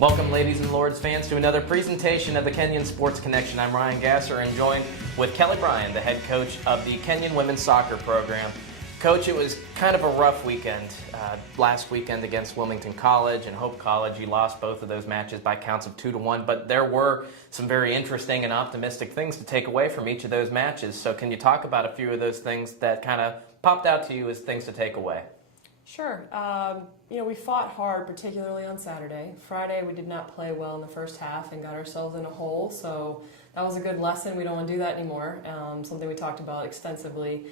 Welcome, ladies and lords fans, to another presentation of the Kenyon Sports Connection. I'm Ryan Gasser and joined with Kelly Bryan, the head coach of the Kenyon women's soccer program. Coach, it was kind of a rough weekend. Last weekend against Wilmington College and Hope College, you lost both of those matches by counts of 2-1, but there were some very interesting and optimistic things to take away from each of those matches. So can you talk about a few of those things that kind of popped out to you as things to take away? Sure. We fought hard, particularly on Saturday. Friday, we did not play well in the first half and got ourselves in a hole, so that was a good lesson. We don't want to do that anymore, something we talked about extensively.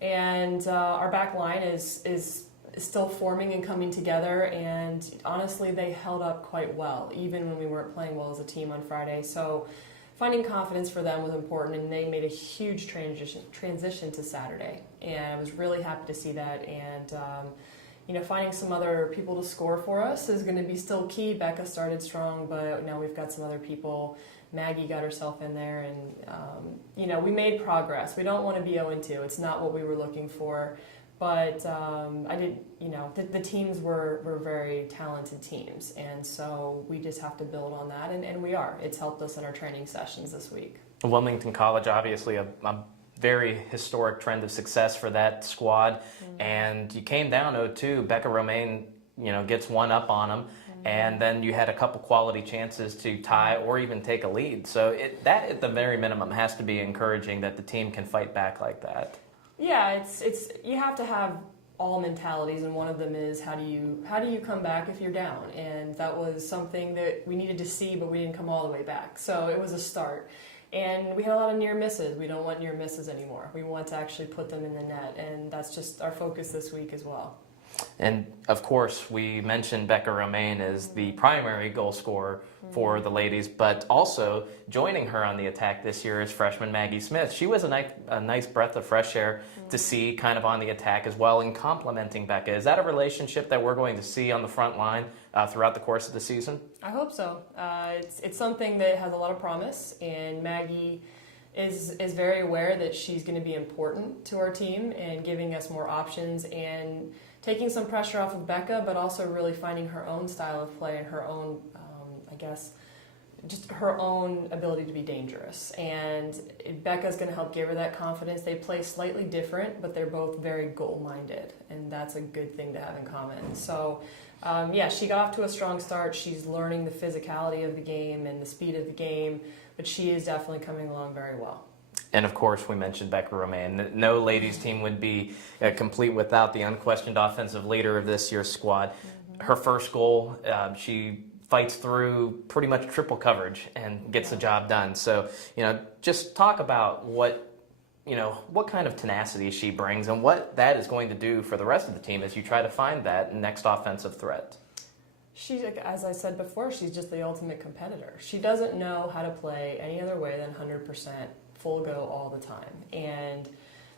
And our back line is still forming and coming together, and honestly, they held up quite well, even when we weren't playing well as a team on Friday. So finding confidence for them was important, and they made a huge transition to Saturday. And I was really happy to see that. And finding some other people to score for us is going to be still key. Becca started strong, but now we've got some other people. Maggie got herself in there, and we made progress. We don't want to be 0-2. It's not what we were looking for, but the teams were very talented teams, and so we just have to build on that, and we are. It's helped us in our training sessions this week. Wilmington College, obviously a very historic trend of success for that squad, and you came down 0-2. Becca Romaine, gets one up on them. And then you had a couple quality chances to tie or even take a lead. So that at the very minimum has to be encouraging that the team can fight back like that. Yeah, it's you have to have all mentalities, and one of them is how do you come back if you're down? And that was something that we needed to see, but we didn't come all the way back. So it was a start. And we had a lot of near misses. We don't want near misses anymore. We want to actually put them in the net, and that's just our focus this week as well. And, of course, we mentioned Becca Romaine as the primary goal scorer for the ladies, but also joining her on the attack this year is freshman Maggie Smith. She was a nice breath of fresh air to see kind of on the attack as well and complimenting Becca. Is that a relationship that we're going to see on the front line throughout the course of the season? I hope so. It's something that has a lot of promise, and Maggie is very aware that she's going to be important to our team and giving us more options and taking some pressure off of Becca, but also really finding her own style of play and her own, just her own ability to be dangerous. And Becca's going to help give her that confidence. They play slightly different, but they're both very goal-minded, and that's a good thing to have in common. So, she got off to a strong start. She's learning the physicality of the game and the speed of the game, but she is definitely coming along very well. And, of course, we mentioned Becca Romaine. No ladies team would be complete without the unquestioned offensive leader of this year's squad. Her first goal, she fights through pretty much triple coverage and gets the job done. So, just talk about what kind of tenacity she brings and what that is going to do for the rest of the team as you try to find that next offensive threat. She's, as I said before, she's just the ultimate competitor. She doesn't know how to play any other way than 100%. Full go all the time. And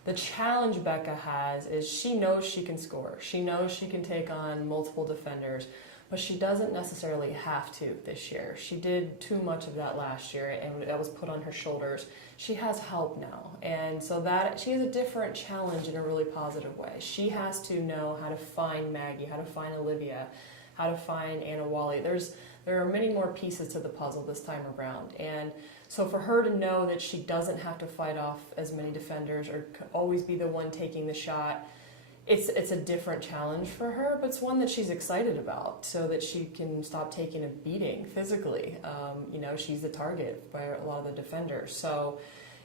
the challenge Becca has is she knows she can score. She knows she can take on multiple defenders, but she doesn't necessarily have to this year. She did too much of that last year, and that was put on her shoulders. She has help now, and so that she has a different challenge in a really positive way. She has to know how to find Maggie, how to find Olivia, how to find Anna Wally. There are many more pieces to the puzzle this time around, and so for her to know that she doesn't have to fight off as many defenders or always be the one taking the shot, it's a different challenge for her, but it's one that she's excited about so that she can stop taking a beating physically. She's the target by a lot of the defenders. So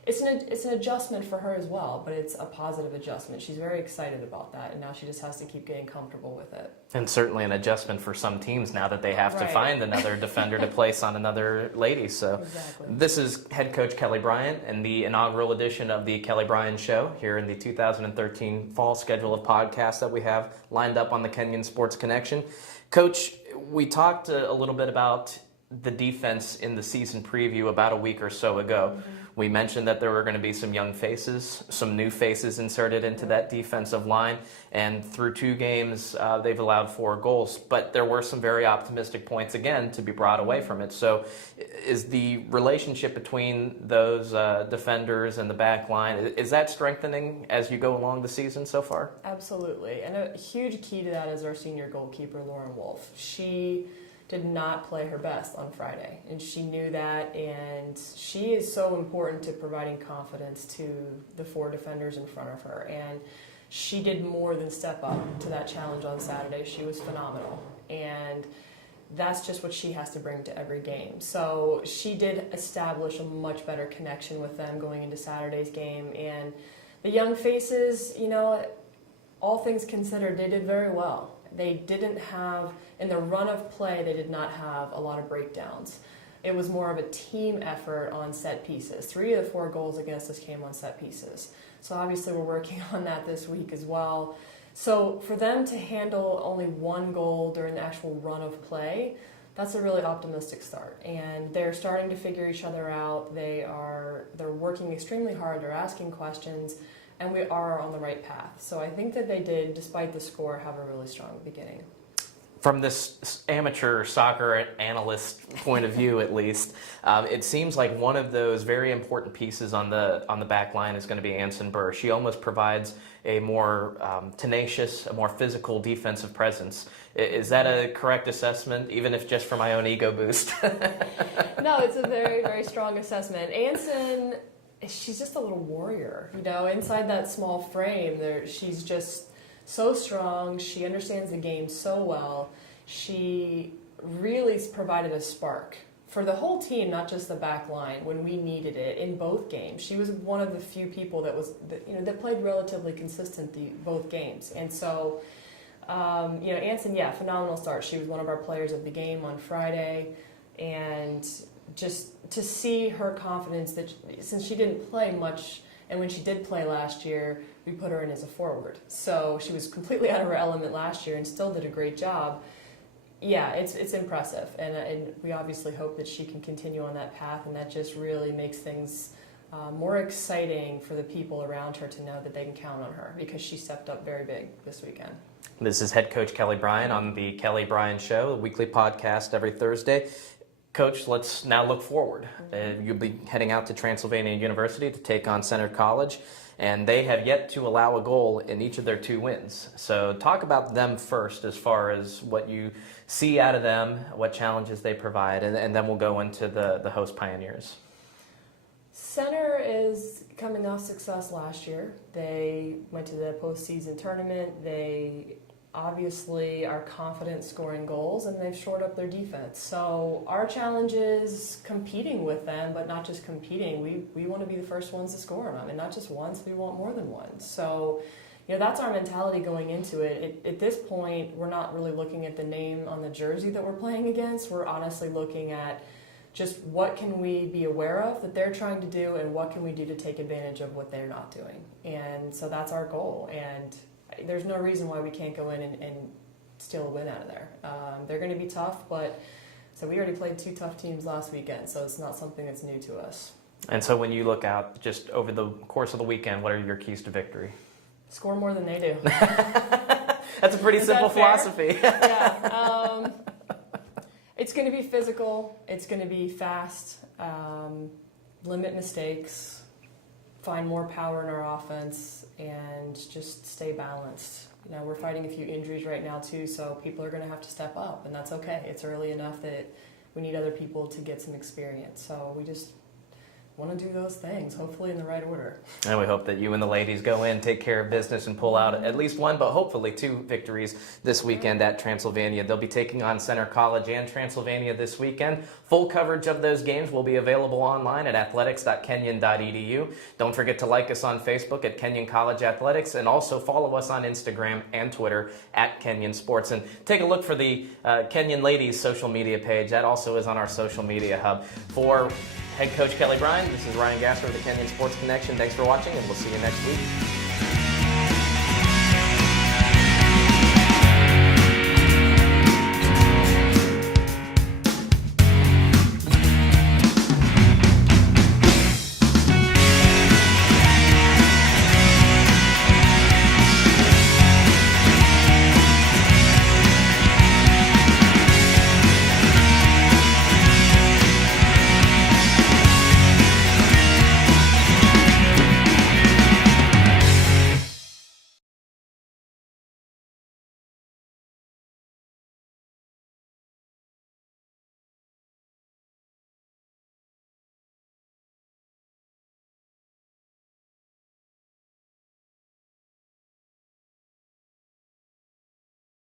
it's an adjustment for her as well, but it's a positive adjustment. She's very excited about that, and now she just has to keep getting comfortable with it. And certainly an adjustment for some teams now that they have to find another defender to place on another lady. So exactly. This is head coach Kelly Bryan and the inaugural edition of the Kelly Bryan Show here in the 2013 fall schedule of podcasts that we have lined up on the Kenyon Sports Connection. Coach, we talked a little bit about the defense in the season preview about a week or so ago. We mentioned that there were going to be some young faces, some new faces inserted into that defensive line, and through 2 games, they've allowed 4 goals. But there were some very optimistic points, again, to be brought away from it. So is the relationship between those defenders and the back line, is that strengthening as you go along the season so far? Absolutely. And a huge key to that is our senior goalkeeper, Lauren Wolf. She did not play her best on Friday, and she knew that, and she is so important to providing confidence to the 4 defenders in front of her, and she did more than step up to that challenge on Saturday. She was phenomenal, and that's just what she has to bring to every game. So she did establish a much better connection with them going into Saturday's game, and the young faces, all things considered, they did very well. They didn't have, in the run of play, they did not have a lot of breakdowns. It was more of a team effort on set pieces. 3 of the 4 goals against us came on set pieces. So obviously we're working on that this week as well. So for them to handle only 1 goal during the actual run of play, that's a really optimistic start. And they're starting to figure each other out. They're working extremely hard. They're asking questions. And we are on the right path. So I think that they did, despite the score, have a really strong beginning. From this amateur soccer analyst point of view, at least, it seems like one of those very important pieces on the back line is going to be Anson Burr. She almost provides a more tenacious, a more physical defensive presence. Is that a correct assessment, even if just for my own ego boost? No, it's a very, very strong assessment. Anson, she's just a little warrior, inside that small frame. She's just so strong. She understands the game so well. She really provided a spark for the whole team, not just the back line, when we needed it in both games. She was one of the few people that played relatively consistently both games. And so, Anson, phenomenal start. She was one of our players of the game on Friday, and just to see her confidence that since she didn't play much, and when she did play last year, we put her in as a forward. So she was completely out of her element last year and still did a great job. Yeah, it's impressive, and we obviously hope that she can continue on that path, and that just really makes things more exciting for the people around her to know that they can count on her, because she stepped up very big this weekend. This is head coach Kelly Bryan on the Kelly Bryan Show, a weekly podcast every Thursday. Coach, let's now look forward. You'll be heading out to Transylvania University to take on Center College, and they have yet to allow a goal in each of their 2 wins. So talk about them first as far as what you see out of them, what challenges they provide, and then we'll go into the host Pioneers. Center is coming off success last year. They went to the postseason tournament. They obviously are confident scoring goals, and they've shored up their defense. So our challenge is competing with them, but not just competing. We want to be the first ones to score on them, and not just once, we want more than one. So, that's our mentality going into it. At this point, we're not really looking at the name on the jersey that we're playing against. We're honestly looking at just what can we be aware of that they're trying to do, and what can we do to take advantage of what they're not doing. And so that's our goal. And there's no reason why we can't go in and steal a win out of there. They're going to be tough, but so we already played 2 tough teams last weekend, so it's not something that's new to us. And so when you look out just over the course of the weekend, what are your keys to victory? Score more than they do. That's a pretty simple philosophy. Yeah. It's going to be physical. It's going to be fast. Limit mistakes. Find more power in our offense, and just stay balanced. We're fighting a few injuries right now too, so people are going to have to step up, and that's okay. It's early enough that we need other people to get some experience. So we just want to do those things, hopefully in the right order. And we hope that you and the ladies go in, take care of business, and pull out at least 1, but hopefully 2 victories this weekend at Transylvania. They'll be taking on Center College and Transylvania this weekend. Full coverage of those games will be available online at athletics.kenyon.edu. Don't forget to like us on Facebook at Kenyon College Athletics, and also follow us on Instagram and Twitter at Kenyon Sports. And take a look for the Kenyon Ladies social media page. That also is on our social media hub. For head coach Kelly Bryan, this is Ryan Gasper of the Kenyon Sports Connection. Thanks for watching, and we'll see you next week.